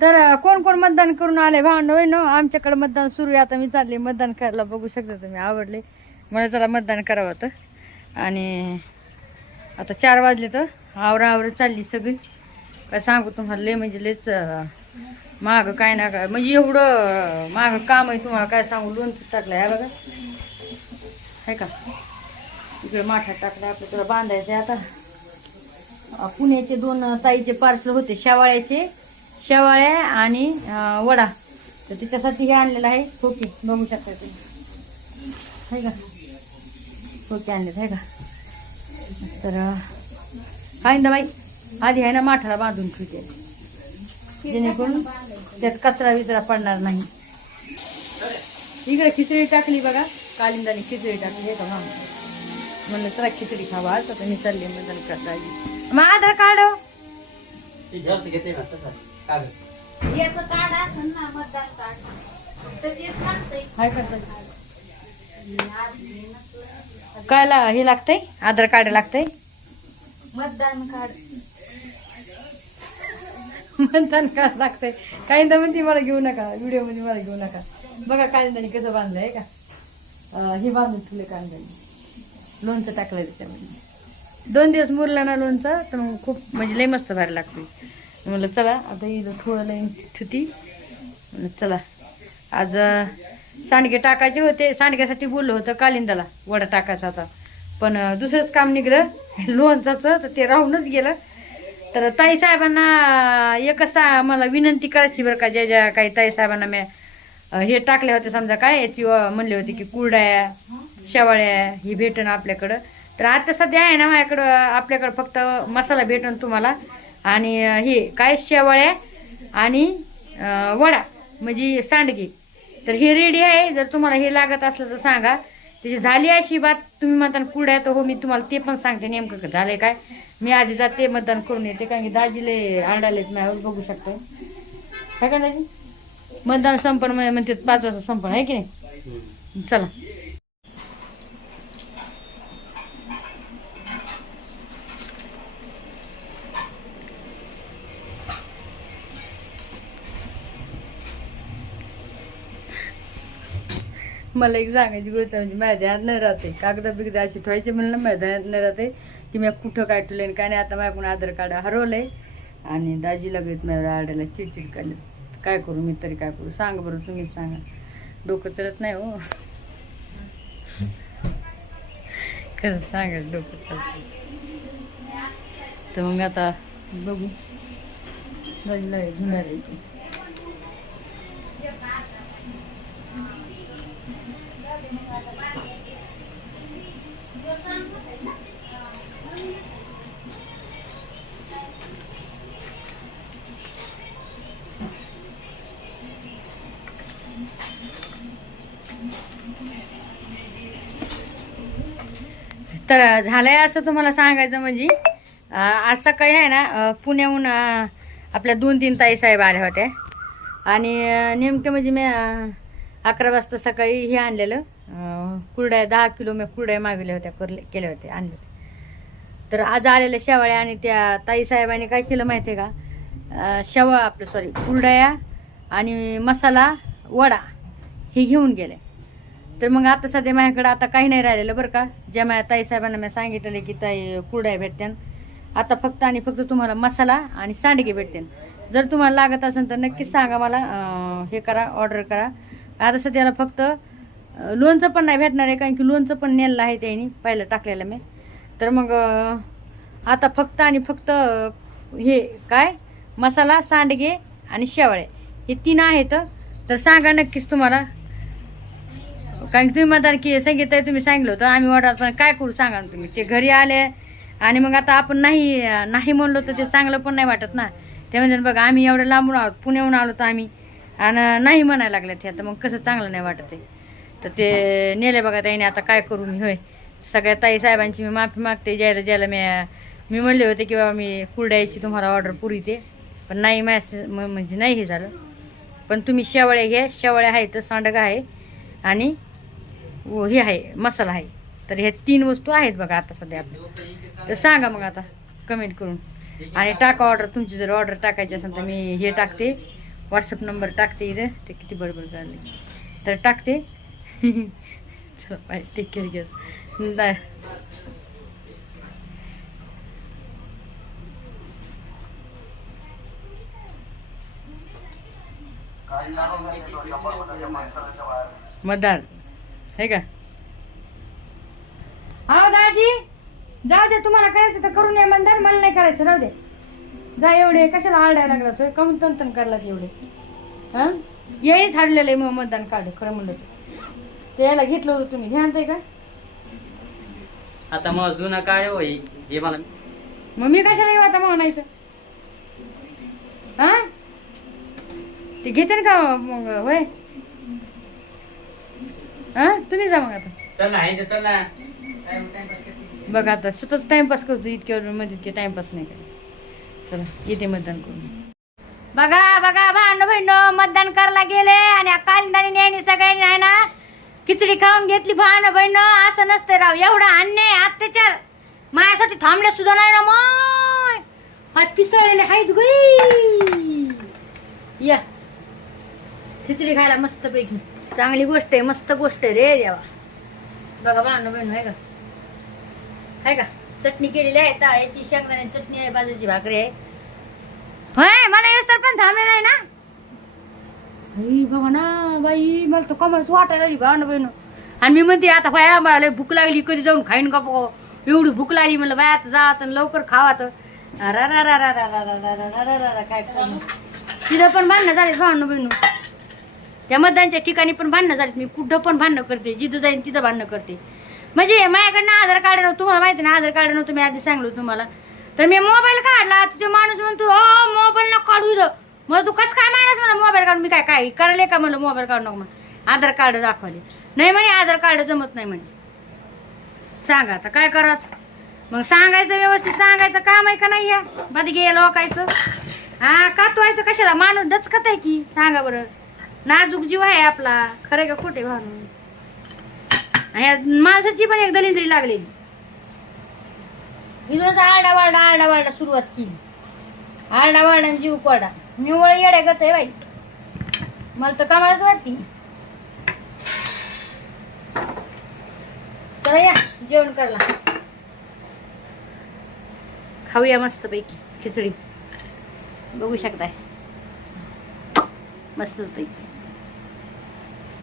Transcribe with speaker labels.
Speaker 1: तर कोण कोण मतदान करून आले? भावना होय ना आमच्याकडे मतदान सुरू आहे. आता मी चालले मतदान करायला. बघू शकता तुम्ही आवडले. मला चला मतदान करावं होतं. आणि आता चार वाजले तर आवरा आवरा चालली सगळी. काय सांगू तुम्हाला लय म्हणजे लयच मागं काय ना काय. म्हणजे एवढं मागं काम आहे तुम्हाला काय सांगू? लोणचं टाकलं आहे बघा. आहे का? इकडे माठा टाकला आपलं. तुला बांधायचं आहे आता पुण्याचे दोन ताईचे पार्सल होते शेवाळ्याचे. शेवाळ्या आणि वडा. तर त्याच्यासाठी हे आणलेलं आहे. खोके. बघू शकता तुम्ही. आहे का? खोके आणलेत आहे का? तर अं, काय ना बाई? आधी आहे ना माठाला बांधून ठेवते. जेणेकरून त्यात कचरा विचरा पडणार नाही. इकडे खिचडी टाकली बघा. कालिंदाने खिचडी टाकली. आहे का मामा म्हणलं चला खिचडी खावा. तर आता मी चालली म्हणजे करता मग आधार कार्ड हो.
Speaker 2: ती झेरॉक्स घेते ना तसं कागद
Speaker 3: याचं कार्ड असेल ना मतदान कार्ड. तर ते सांगतंय.
Speaker 1: हाय करता काय ला हे लागतंय? आधार कार्ड लागतंय?
Speaker 3: मतदान कार्ड.
Speaker 1: म्हणताना काय लागतंय. काहींदा म्हणते मला घेऊ नका व्हिडिओमध्ये मला घेऊ नका. बघा कांद्याने कसं बांधलंय का? अं, हे बांधून ठेवले कांद्याने लोणचं टाकलं त्याच्यामध्ये. दोन दिवस मुरलं ना लोणचं तर मग खूप म्हणजे लय मस्त भारी लागते म्हणलं चला आता इथं थोडं लई ठुती म्हणलं चला. आज सांडगे टाकायचे होते. सांडग्यासाठी बोललो होतं कालिंदाला वडा टाकायचा होता. पण दुसरंच काम निघलं. लोणचाचं तर ते राहूनच गेलं. तर ताई साहेबांना एकच सा मला विनंती करायची बरं का ज्या ज्या काही ताई साहेबांना मी हे टाकले होते समजा काय याची म्हणले होते की कुरड्या शेवाळ्या ही भेटन आपल्याकडं. तर आता सध्या आहे ना माझ्याकडं आपल्याकडं फक्त मसाला भेटन तुम्हाला. आणि हे काय शेवाळ्या आणि वडा म्हणजे सांडगी. तर हे रेडी आहे. जर तुम्हाला हे लागत असलं तर सांगा. त्याची झाली अशी बात तुम्ही म्हणता आहे तर हो मी तुम्हाला ते पण सांगते. नेमकं झालं आहे काय? मी आधी जाते मतदान करून येते. कारण की दाजीले आरडालेत माझ्यावर बघू शकतो. काय का दाजी? मतदान संपन्न म्हणजे म्हणते पाच वाजता संपन्न आहे की नाही? चला. मला एक सांगायची गोष्ट म्हणजे मैदानात न राहते. कागदा बिगदा अशी ठेवायची म्हणलं मैदानात न राहते की मी कुठं काय ठेवलं आणि काय नाही. आता माझ्याकडून आधार कार्ड हरवलंय आणि दाजी लगेच माझ्या आडायला चिडचिड करले काय करू मी तरी काय करू? सांग बरं तुम्ही सांगा. डोकं चलत नाही हो. खरं सांगाल डोकं चलत तर मग आता बघू. दाजीला घेऊन तर झालं आहे असं तुम्हाला सांगायचं म्हणजे आज सकाळी आहे ना पुण्याहून आपल्या दोन तीन ताई साहेब आल्या होत्या. आणि नेमकं म्हणजे मी अकरा वाजता सकाळी हे आणलेलं कुरड्या दहा किलो मी कुरड्या मागवल्या होत्या करले केल्या होत्या आणल्या होते तर आज आलेल्या शेवाळ्या आणि त्या ताई साहेबांनी काय केलं माहिती आहे का? अं, शेवा आपलं सॉरी कुरड्या आणि मसाला वडा हे घेऊन गेले. तर मग आता सध्या माझ्याकडे आता काही नाही राहिलेलं बरं का. ज्या माझ्या ताई साहेबांना मी सांगितलेलं की ताई कुरड्या भेटत्यान. आता फक्त आणि फक्त तुम्हाला मसाला आणि सांडगे भेटते जर तुम्हाला लागत असेल तर नक्कीच सांगा मला हे करा ऑर्डर करा. आता सध्याला फक्त लोणचं पण नाही भेटणार आहे कारण की लोणचं पण नेलं आहे त्यांनी पहिलं टाकलेलं मी. तर मग आता फक्त आणि फक्त हे काय? मसाला सांडगे आणि शेवाळे. हे तीन आहेत. तर सांगा नक्कीच तुम्हाला कारण की तुम्ही म्हणता की संगीत आहे तुम्ही सांगितलं होतं आम्ही ऑर्डर पण काय करू सांगा ना तुम्ही. ते घरी आले आणि मग आता आपण नाही नाही म्हणलो तर ते चांगलं पण नाही वाटत ना. ते म्हणजे बघा आम्ही एवढं लांबून आहोत पुण्याहून आलो तर आम्ही. आणि नाही म्हणायला लागले ते आता मग कसं चांगलं नाही वाटत आहे तर ते नेले बघा ताईने आता काय करू मी होय. सगळ्या ताई साहेबांची मी माफी मागते ज्याला ज्याला मी मी म्हणले होते की बाबा मी कुरड्याची तुम्हाला ऑर्डर पुरी ते पण नाही मॅस म्हणजे नाही हे झालं. पण तुम्ही शेवळे घ्या शेवळ्या आहेत सांडगा आहे. आणि हे आहे मसाला आहे. तर ह्या तीन वस्तू आहेत बघा आता सध्या आपल्या. तर सांगा मग आता कमेंट करून. आणि टाका ऑर्डर तुमची जर ऑर्डर टाकायची असेल तर मी हे टाकते. व्हॉट्सअप नंबर टाकते इथं. ते किती बडबड काढले तर टाकते. चला बाय. टेक केअर घ्या बाय हे का हा दाजी जाऊ दे तुम्हाला करायचं तर करून या मतदान मला नाही करायचं राहू दे. जा एवढे कशाला आरडायला लागला तो? कम तंतन करला एवढे. हा? येईच हाडलेलं आहे मग मतदान काढ खरं म्हणलं. ते याला घेतलं होतं तुम्ही. ध्यान आहे का?
Speaker 2: आता मग जुना काय होई हे? मला
Speaker 1: मग मी कशाला येऊ आता म्हणायचं? हा? ते घेते का मग होय? तुम्ही जा मग आता.
Speaker 2: चल ना आहे ते चल ना.
Speaker 1: बघा आता स्वतःच टाइमपास करतो इतक्या मध्ये इतके टाइमपास नाही करत. चला येते मतदान करून. बघा बघा भांड बहिण मतदान करायला गेले आणि कालिंदानी न्यायनी सगळ्यांनी आहे ना खिचडी खाऊन घेतली भांड बहिण असं नसतं राव एवढा अन्याय अत्याचार. माझ्यासाठी थांबले सुद्धा नाही ना मग हात पिसळलेले आहेत गुई या. खिचडी खायला मस्त पैकी चांगली गोष्ट आहे मस्त गोष्ट आहे रे देवा बघा बांधव बहिण आहे का आहे का चटणी केलेली आहे ता याची शेंगदाण्याची चटणी आहे बाजूची भाकरी आहे होय मला येऊस तर पण थांबे नाही ना आई बघा ना बाई मला तर कमालच वाटायला लागली भांड बहिण आणि मी म्हणते आता बाया मला भूक लागली कधी जाऊन खाईन का बघ एवढी भूक लागली म्हणलं बाया आता जात आणि लवकर खावा तर रा रा रा रा रा रा रा रा रा रा रा काय तिथं पण भांडणं झाले भांडणं बहिणू त्या मतदानच्या ठिकाणी पण भांडणं झालीत. मी कुठं पण भांडणं करते. जिथं जाईन तिथं भांडणं करते. म्हणजे माझ्याकडनं आधार कार्ड नव्हतं. तुम्हाला माहिती ना आधार कार्ड नव्हतं. मी आधी सांगलो तुम्हाला. तर मी मोबाईल काढला. तिथे माणूस म्हणतो हो मोबाईल ना काढू द मग तू कसं काय माहिती म्हणा मोबाईल काढून मी काय काय करायला का? म्हणलं मोबाईल काढू नको म्हणून आधार कार्ड दाखवले. नाही म्हणे आधार कार्ड जमत नाही म्हणे. सांगा आता काय करत मग सांगायचं व्यवस्थित सांगायचं काम आहे का नाही या बाद गेलं लोकायचं. हा कातवायचं कशाला? माणूस डचकत आहे की? सांगा बरं. नाजूक जीव आहे आपला. खरं का खोटे भानू? माणसाची पण एक दलिंद्री लागलेली. इथूनच आरडा वारडा आरडा वारडा सुरुवात केली. आरडा वारडा आणि जीव कोडा निवळ येड्या गत आहे बाई. मला तर कामालाच वाटती. चला या जेवण करला खाऊया मस्त पैकी खिचडी. बघू शकताय. मस्त पैकी